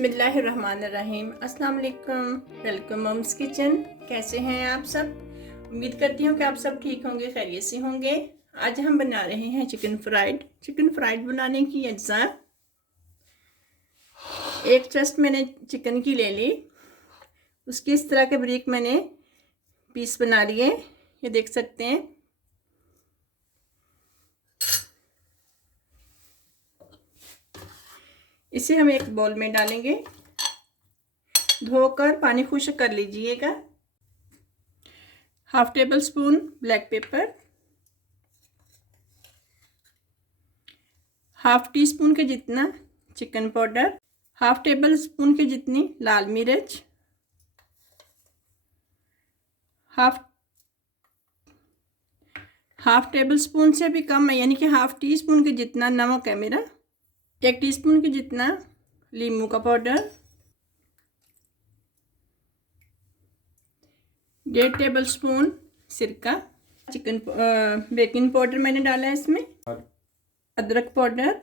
बिस्मिल्लाहिर्रहमानिर्रहीम। अस्सलाम वालेकुम। Welcome mum's kitchen. कैसे हैं आप सब? उम्मीद करती हूँ कि आप सब ठीक होंगे, खैरियत से होंगे। आज हम बना रहे हैं चिकन फ्राइड। चिकन फ्राइड बनाने की अज्जा, एक चस्ट मैंने चिकन की ले ली, उसकी इस तरह के बारीक मैंने पीस बना लिए, ये देख सकते हैं। इसे हम एक बाउल में डालेंगे, धोकर पानी खुश्क कर लीजिएगा। Half table spoon black pepper, half tea spoon के जितना chicken powder, half table spoon के जितनी लाल मिर्च, हाफ टेबल स्पून से भी कम है, यानी कि हाफ टी स्पून के जितना नमक है मेरा, 1 टीस्पून के जितना नींबू का पाउडर, 1.5 टेबल स्पून सिरका, चिकन बेकिंग पाउडर मैंने डाला है इसमें, अदरक पाउडर,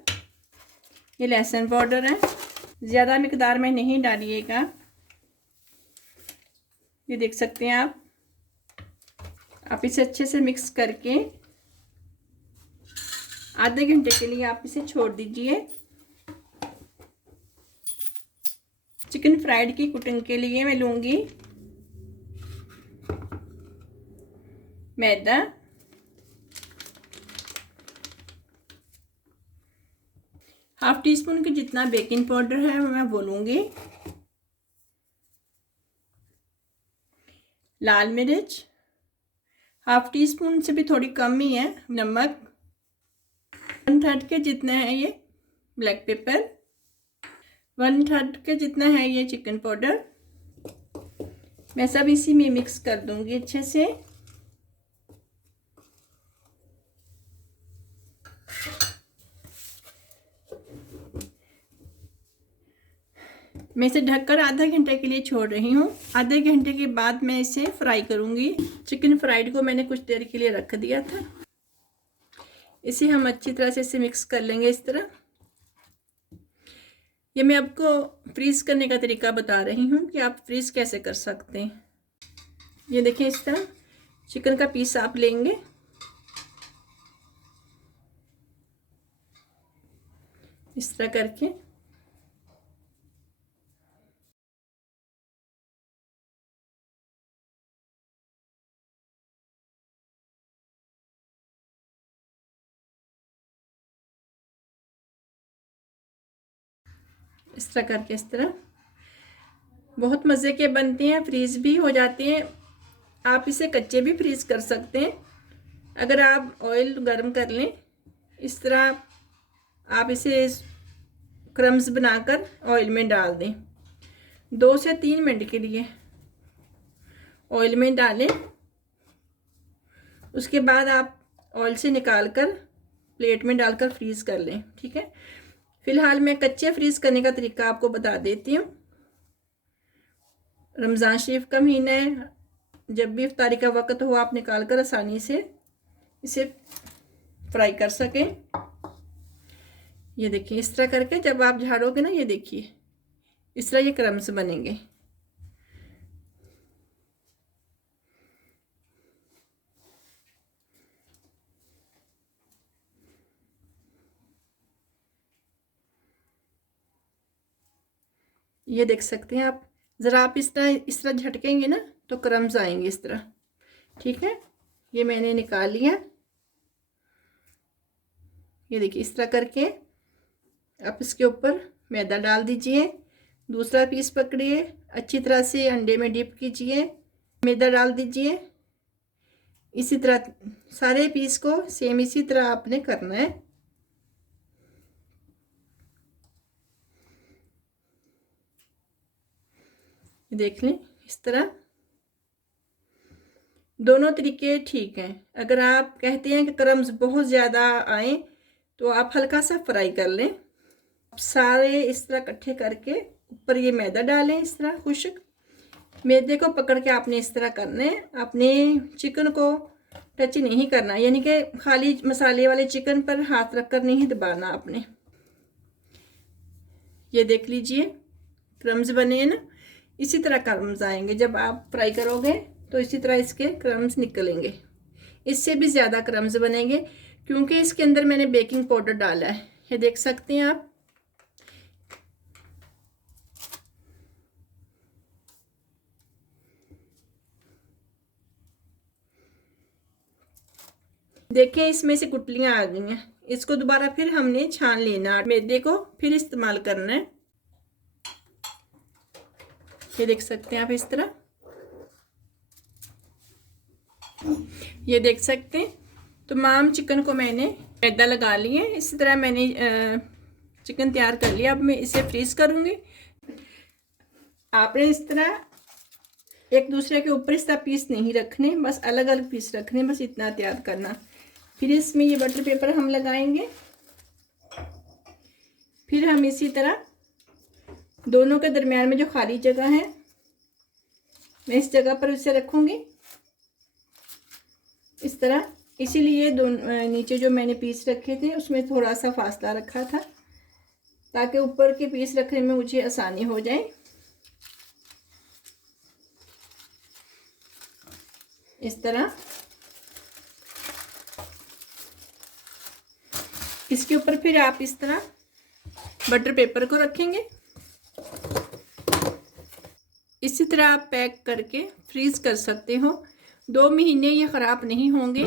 ये लहसुन पाउडर है, ज़्यादा मिकदार में नहीं डालिएगा। ये देख सकते हैं आप इसे अच्छे से मिक्स करके आधे घंटे के लिए आप इसे छोड़ दीजिए। चिकन फ्राइड की कुकिंग के लिए मैं लूँगी मैदा, हाफ टी स्पून के जितना बेकिंग पाउडर है मैं वो लूँगी, लाल मिर्च, हाफ टी स्पून से भी थोड़ी कम ही है, नमक, 1/3 के जितना है ये ब्लैक पेपर, 1/3 के जितना है ये चिकन पाउडर। मैं सब इसी में मिक्स कर दूंगी अच्छे से। मैं इसे ढककर आधा घंटे के लिए छोड़ रही हूँ। आधे घंटे के बाद मैं इसे फ्राई करूँगी। चिकन फ्राइड को मैंने कुछ देर के लिए रख दिया था। इसे हम अच्छी तरह से इसे मिक्स कर लेंगे इस तरह। ये मैं आपको फ्रीज़ करने का तरीका बता रही हूँ कि आप फ्रीज़ कैसे कर सकते हैं। ये देखिए, इस तरह चिकन का पीस आप लेंगे, इस तरह करके इस तरह बहुत मज़े के बनते हैं, फ्रीज़ भी हो जाते हैं। आप इसे कच्चे भी फ्रीज़ कर सकते हैं। अगर आप ऑयल गर्म कर लें, इस तरह आप इसे क्रम्स बनाकर ऑयल में डाल दें। 2 से 3 मिनट के लिए ऑयल में डालें। उसके बाद आप ऑयल से निकाल कर प्लेट में डालकर फ्रीज़ कर लें। ठीक है, फ़िलहाल मैं कच्चे फ्रीज़ करने का तरीका आपको बता देती हूँ। रमज़ान शरीफ का महीना है, जब भी इफ्तारी का वक़्त हो आप निकाल कर आसानी से इसे फ्राई कर सकें। ये देखिए, इस तरह करके जब आप झाड़ोगे ना, ये देखिए इस तरह ये क्रम्स बनेंगे। ये देख सकते हैं आप, ज़रा आप इस तरह झटकेंगे ना तो क्रम्स आएंगे इस तरह। ठीक है, ये मैंने निकाल लिया। ये देखिए, इस तरह करके आप इसके ऊपर मैदा डाल दीजिए। दूसरा पीस पकड़िए, अच्छी तरह से अंडे में डिप कीजिए, मैदा डाल दीजिए। इसी तरह सारे पीस को सेम इसी तरह आपने करना है। देख लें, इस तरह दोनों तरीके ठीक हैं। अगर आप कहते हैं कि क्रम्स बहुत ज़्यादा आए तो आप हल्का सा फ्राई कर लें। सारे इस तरह इकट्ठे करके ऊपर ये मैदा डालें, इस तरह खुश्क मैदे को पकड़ के आपने इस तरह करना है। आपने चिकन को टच नहीं करना, यानी कि खाली मसाले वाले चिकन पर हाथ रखकर नहीं दबाना आपने। ये देख लीजिए, क्रम्स बने हैं ना, इसी तरह क्रम्स आएंगे। जब आप फ्राई करोगे तो इसी तरह इसके क्रम्स निकलेंगे। इससे भी ज़्यादा क्रम्स बनेंगे क्योंकि इसके अंदर मैंने बेकिंग पाउडर डाला है। ये देख सकते हैं आप। देखें इसमें से गुठलियां आ गई हैं। इसको दोबारा फिर हमने छान लेना, मैदे को फिर इस्तेमाल करना है। ये देख सकते हैं आप इस तरह, ये देख सकते हैं। तमाम चिकन को मैंने मैदा लगा लिया है। इसी तरह मैंने चिकन तैयार कर लिया। अब मैं इसे फ्रीज करूँगी। आपने इस तरह एक दूसरे के ऊपर इस तरह पीस नहीं रखने, बस अलग अलग पीस रखने, बस इतना तैयार करना। फिर इसमें ये बटर पेपर हम लगाएंगे। फिर हम इसी तरह दोनों के दरमियान में जो खाली जगह है, मैं इस जगह पर इसे रखूँगी इस तरह। इसीलिए नीचे जो मैंने पीस रखे थे उसमें थोड़ा सा फासला रखा था ताकि ऊपर के पीस रखने में मुझे आसानी हो जाए। इस तरह इसके ऊपर फिर आप इस तरह बटर पेपर को रखेंगे। इसी तरह आप पैक करके फ्रीज कर सकते हो। 2 महीने ये ख़राब नहीं होंगे।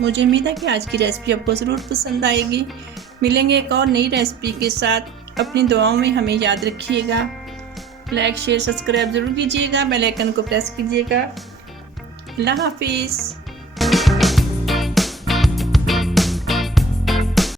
मुझे उम्मीद है कि आज की रेसिपी आपको ज़रूर पसंद आएगी। मिलेंगे एक और नई रेसिपी के साथ। अपनी दुआओं में हमें याद रखिएगा। लाइक शेयर सब्सक्राइब ज़रूर कीजिएगा। बेल आइकन को प्रेस कीजिएगा। अल्लाह हाफिज़।